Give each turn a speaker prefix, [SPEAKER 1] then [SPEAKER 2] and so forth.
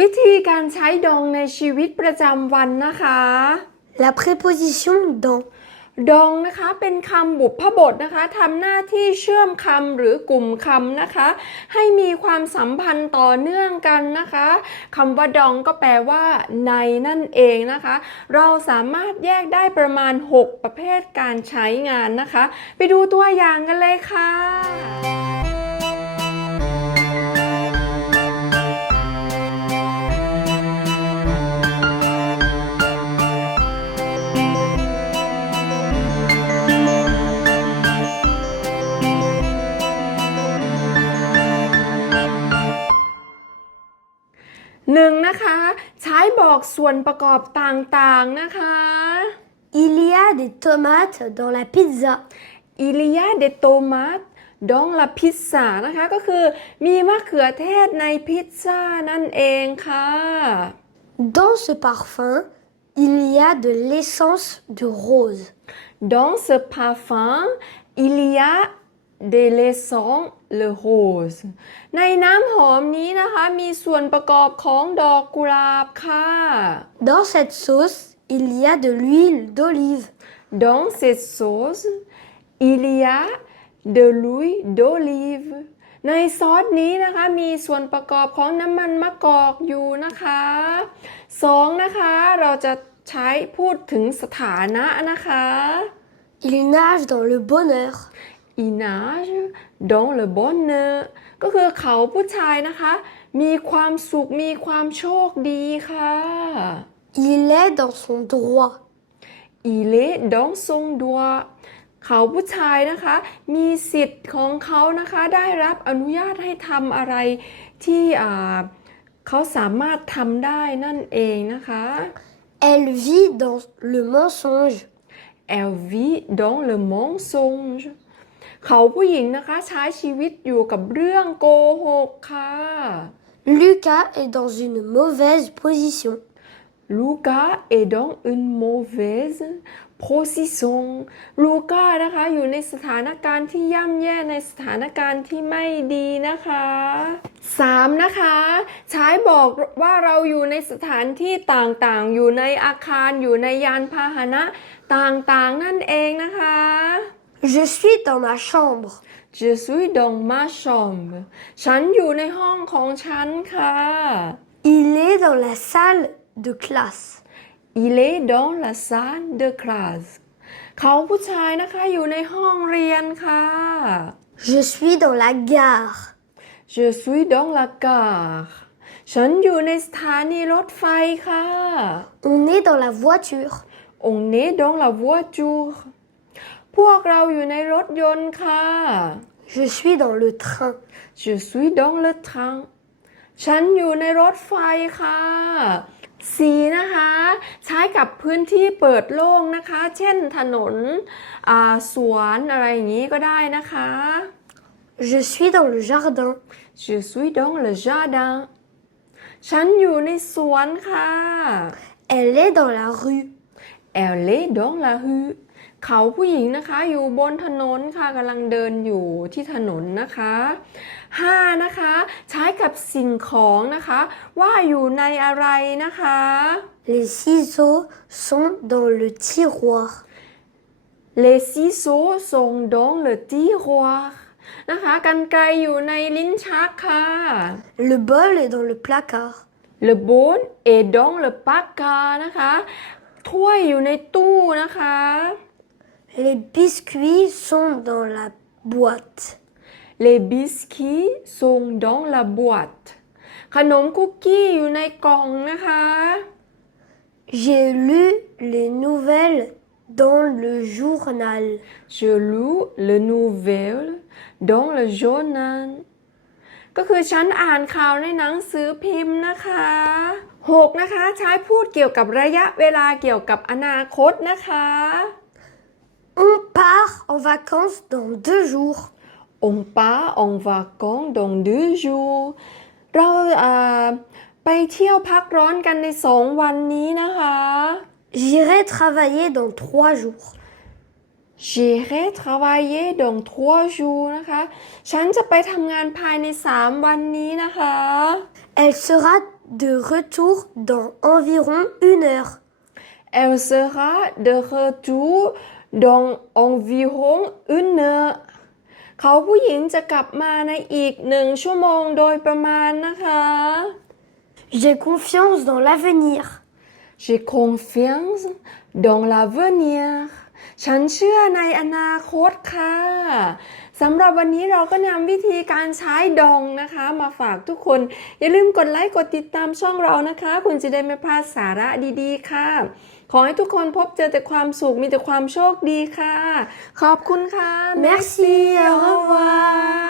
[SPEAKER 1] วิธีการใช้ดองในชีวิตประจำวันนะคะ
[SPEAKER 2] La préposition dans
[SPEAKER 1] ดองนะคะเป็นคำบุพพบทนะคะทำหน้าที่เชื่อมคำหรือกลุ่มคำนะคะ ให้มีความสัมพันธ์ต่อเนื่องกันนะคะคำว่าดองก็แปลว่าในนั่นเองนะคะ เราสามารถแยกได้ประมาณ 6 ประเภทการใช้งานนะคะ ไปดูตัวอย่างกันเลยค่ะ หนึ่งนะคะ ใช้บอกส่วนประกอบต่างๆนะคะ
[SPEAKER 2] Il y a des tomates dans la pizza.
[SPEAKER 1] อิลิยาเดโตมาตดองลาพิซซ่านะคะก็คือมีมะเขือเทศในพิซซ่านั่นเองค่ะ
[SPEAKER 2] Dans ce parfum, il y a de l'essence de rose.
[SPEAKER 1] Dans ce parfum il y a de l'essence le rose ในน้ำหอมนี้นะคะ มีส่วนประกอบของดอกกุหลาบค่ะ
[SPEAKER 2] Dans cette sauce, il y a de l'huile d'olive.
[SPEAKER 1] Dans cette sauce il y a de l'huile d'olive ในซอสนี้นะคะมีส่วนประกอบของน้ำมันมะกอกอยู่นะคะสองนะคะเราจะใช้พูดถึงสถานะนะคะ
[SPEAKER 2] Il nage dans le bonheur.
[SPEAKER 1] Il nage dans le bonheur ก็คือเขาผู้ชายนะคะ มีความสุขมีความโชคดีค่ะ
[SPEAKER 2] Il est dans son droit.
[SPEAKER 1] il est dans son droit เขาผู้ชายนะคะ มีสิทธิ์ของเขานะคะ ได้รับอนุญาตให้ทำอะไรที่อ่าเขาสามารถทำได้นั่นเองนะคะ
[SPEAKER 2] Elle vit dans le mensonge.
[SPEAKER 1] elle vit dans le mensonge เขาผู้หญิงนะคะใช้ชีวิตอยู่กับเรื่องโกหกค่ะ
[SPEAKER 2] Lucas est dans une mauvaise position.
[SPEAKER 1] Lucas est dans une mauvaise position ลูก้านะคะอยู่ในสถานการณ์ที่ย่ำแย่ในสถานการณ์ที่ไม่ดีนะคะ 3. นะคะ ใช้บอกว่าเราอยู่ในสถานที่ต่างๆ อยู่ในอาคารอยู่ในยานพาหนะต่างๆ นั่นเองนะคะ
[SPEAKER 2] Je suis dans ma chambre.
[SPEAKER 1] Je suis dans ma chambre ฉันอยู่ในห้องของฉันค่ะ
[SPEAKER 2] Il est dans la salle de classe.
[SPEAKER 1] Il est dans la salle de classe เขาผู้ชายนะคะอยู่ในห้องเรียนค่ะ
[SPEAKER 2] Je suis dans la gare.
[SPEAKER 1] Je suis dans la gare ฉันอยู่ในสถานีรถไฟค่ะ
[SPEAKER 2] On est dans la voiture.
[SPEAKER 1] On est dans la voiture พวกเราอยู่ในรถยนต์ค่ะ
[SPEAKER 2] Je suis dans le train.
[SPEAKER 1] Je suis dans le train ฉันอยู่ในรถไฟค่ะ สีนะคะ ใช้กับพื้นที่เปิดโล่งนะคะ เช่นถนนอ่าสวนอะไรอย่างนี้ก็ได้นะคะ
[SPEAKER 2] Je suis dans le jardin.
[SPEAKER 1] Je suis dans le jardin ฉันอยู่ในสวนค่ะ
[SPEAKER 2] Elle est dans la rue.
[SPEAKER 1] Elle est dans la rue เขาผู้หญิงนะคะ อยู่บนถนนค่ะกำลังเดินอยู่ที่ถนนนะคะ 5 นะคะ ใช้กับสิ่งของนะคะ ว่าอยู่ในอะไรนะคะ
[SPEAKER 2] Les ciseaux sont dans le tiroir.
[SPEAKER 1] Les ciseaux sont dans le tiroir นะคะกันไกรอยู่ในลิ้นชักค่ะ
[SPEAKER 2] Le bol est dans le placard.
[SPEAKER 1] Le bol est dans le placard นะคะถ้วยอยู่ในตู้นะคะ
[SPEAKER 2] Les biscuits sont dans la boîte.
[SPEAKER 1] Les biscuits sont dans la boîte ขนมคุกกี้อยู่ในกล่องนะคะ
[SPEAKER 2] J'ai lu les nouvelles dans le journal.
[SPEAKER 1] Je lis le nouvelle dans le journal ก็คือฉันอ่านข่าวในหนังสือพิมพ์นะคะ 6 นะคะ ใช้พูดเกี่ยวกับระยะเวลาเกี่ยวกับอนาคตนะคะ
[SPEAKER 2] On part en vacances dans deux jours.
[SPEAKER 1] On part en vacances dans deux jours เราอ่าไปเที่ยวพักร้อนกันในสองวันนี้นะคะ
[SPEAKER 2] J'irai travailler dans trois jours.
[SPEAKER 1] J'irai travailler dans trois jours นะคะ ฉันจะไปทำงานภายใน 3 วันนี้นะคะ
[SPEAKER 2] Elle sera de retour dans environ une heure.
[SPEAKER 1] Elle sera de retour dans environ une heure เขาผู้หญิงจะกลับมาในอีกหนึ่งชั่วโมงโดยประมาณนะคะ
[SPEAKER 2] J'ai confiance dans l'avenir.
[SPEAKER 1] J'ai confiance dans l'avenir ฉันเชื่อในอนาคตค่ะ สำหรับวันนี้เราก็นำวิธีการใช้ดองนะคะ มาฝากทุกคน อย่าลืมกดไลค์กดติดตามช่องเรานะคะ คุณจะได้ไม่พลาดสาระดีๆ ค่ะ ขอให้ทุกคนพบเจอแต่ความสุขมีแต่ความโชคดีค่ะ ขอบคุณค่ะ
[SPEAKER 2] Merci, au revoir.